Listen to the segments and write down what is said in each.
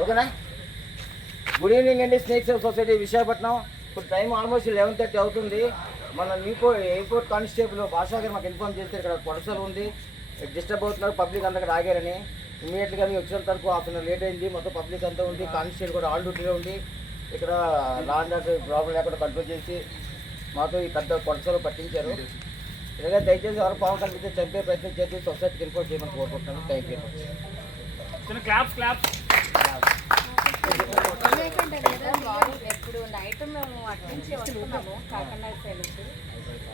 ఓకేనా. Good evening అండి, snake save society Visakhapatnam. ఇప్పుడు టైం ఆల్మోస్ట్ 11:30 అవుతుంది. మన ఎయిర్పోర్ట్ కానిస్టేబుల్ భాషా గారు మాకు ఇన్ఫార్మ్ చేస్తే ఇక్కడ పొడసలు ఉంది, డిస్టర్బ్ అవుతున్నారు, పబ్లిక్ అంతా ఇక్కడ ఆగారని. ఇమీడియట్గా మేము వచ్చిన తరకు హాఫ్ అన్ అవర్ లేట్ అయింది. మొత్తం పబ్లిక్ అంతా ఉంది, కానిస్టేబుల్ కూడా ఆల్ డ్యూటీలో ఉంది. ఇక్కడ లా అండ్ ఆర్డర్ ప్రాబ్లం లేకుండా కంట్రోల్ చేసి మాతో ఈ పెద్ద పొడసలు పట్టించారు. ఇలాగే దయచేసి ఎవరు పాము కల్పితే చంపే ప్రయత్నం చేసి సొసైటీకి ఇన్ఫార్మ్ చేయమని కోరుకుంటున్నాను. Thank you. ఎప్పుడు నైట్ మేము అటు నుంచి వస్తున్నాము కాకినాడ సైడ్ నుంచి.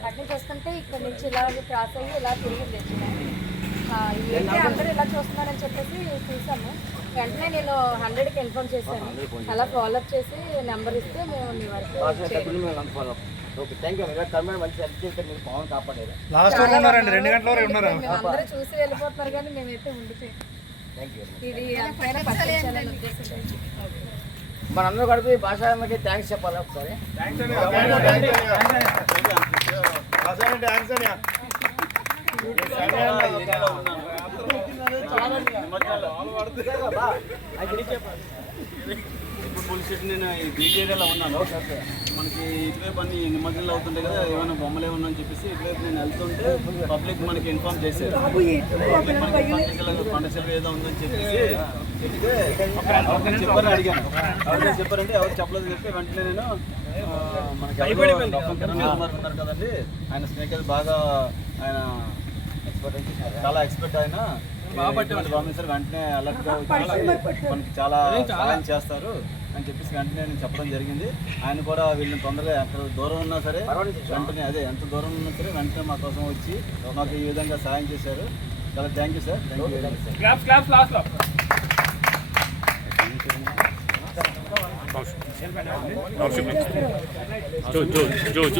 అటు నుంచి వస్తుంటే ఇక్కడ నుంచి ఇలా క్రాస్ అయ్యి ఇలా తిరిగి తెచ్చినాం. ఏంటి అందరూ ఇలా చూస్తున్నారని చెప్పేసి చూసాము. వెంటనే నేను 100కి ఇన్ఫార్మ్ చేశాను. అలా ఫాలోఅప్ చేసి నెంబర్ ఇస్తే మేము మీ వరకు అందరూ చూసి వెళ్ళిపోతున్నారు కానీ మేమైతే ఉండిపోయాం. ఇది ఎంతైనా పట్టించాలని ఉద్దేశం. మనందరూ కలిపి భాషకి థ్యాంక్స్ చెప్పాలి ఒకసారి. ఇప్పుడు పోలీస్ స్టేషన్ నేను ఈ బీచ్ ఏరియాలో ఉన్నాను. మనకి ఇటువైపు అన్ని నిమజ్జనాలు అవుతుంటాయి కదా, ఏమైనా బొమ్మలు ఏమన్నా అని చెప్పేసి ఇటువైపు నేను వెళ్తుంటే పబ్లిక్ మనకి ఇన్ఫార్మ్ చేశారు. పబ్లిక్ మనకి పండగ ఏదో ఉందని చెప్పేసి చెప్తే చెప్పారని అడిగాను. ఎవరైనా చెప్పారంటే ఎవరు చెప్పలేదు చెప్తే వెంటనే నేను మనకి కిరణ్ కుమార్ ఉన్నారు కదండి, ఆయన స్నేహితులు బాగా ఆయన చాలా ఎక్స్పర్ట్ ఆయన సార్ వెంటనే అలర్ట్గా వచ్చి మనకి చాలా సహాయం చేస్తారు అని చెప్పేసి వెంటనే నేను చెప్పడం జరిగింది. ఆయన కూడా వీళ్ళని తొందరగా ఎక్కడ దూరం ఉన్నా సరే వెంటనే ఎంత దూరం ఉన్నా సరే వెంటనే మా కోసం వచ్చి మాకు ఈ విధంగా సహాయం చేశారు. చాలా thank you sir. Thank you very much.